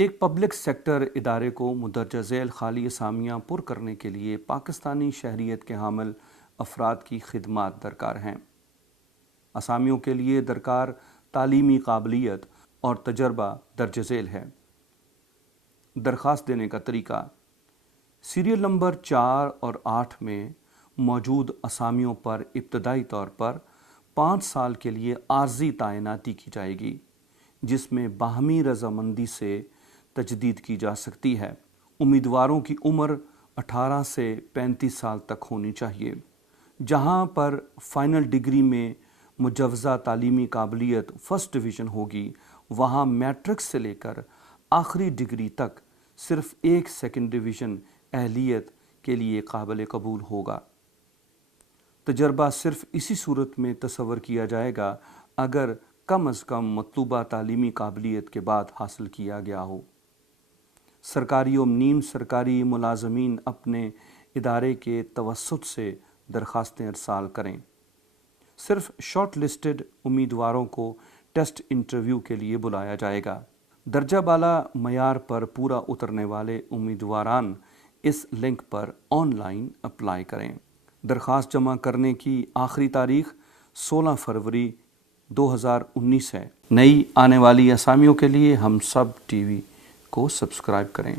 ایک public sector ادارے کو مندرجہ ذیل خالی اسامیاں پر کرنے کے لیے پاکستانی شہریت کے حامل افراد کی خدمات درکار ہیں۔ اسامیوں کے لیے درکار تعلیمی قابلیت اور تجربہ درج ذیل ہے۔ درخواست دینے کا طریقہ: سیریل نمبر 4 اور 8 میں موجود اسامیوں پر ابتدائی طور پر 5 سال کے لیے عارضی تعیناتی کی جائے گی، جس میں باہمی رضامندی سے تجدید کی جا سکتی ہے۔ امیدواروں کی عمر 18 سے 35 سال تک ہونی چاہیے۔ جہاں پر فائنل ڈگری میں مجوزہ تعلیمی قابلیت فرسٹ ڈویژن ہوگی، وہاں میٹرک سے لے کر آخری ڈگری تک صرف ایک سیکنڈ ڈویژن اہلیت کے لیے قابل قبول ہوگا۔ تجربہ صرف اسی صورت میں تصور کیا جائے گا اگر کم از کم مطلوبہ تعلیمی قابلیت کے بعد حاصل کیا گیا ہو۔ سرکاری و نیم سرکاری ملازمین اپنے ادارے کے توسط سے درخواستیں ارسال کریں۔ صرف شارٹ لسٹڈ امیدواروں کو ٹیسٹ انٹرویو کے لیے بلایا جائے گا۔ درجہ بالا معیار پر پورا اترنے والے امیدواران اس لنک پر آن لائن اپلائی کریں۔ درخواست جمع کرنے کی آخری تاریخ 16 فروری 2019 ہے۔ نئی آنے والی اسامیوں کے لیے ہم سب ٹی وی کو سبسکرائب کریں۔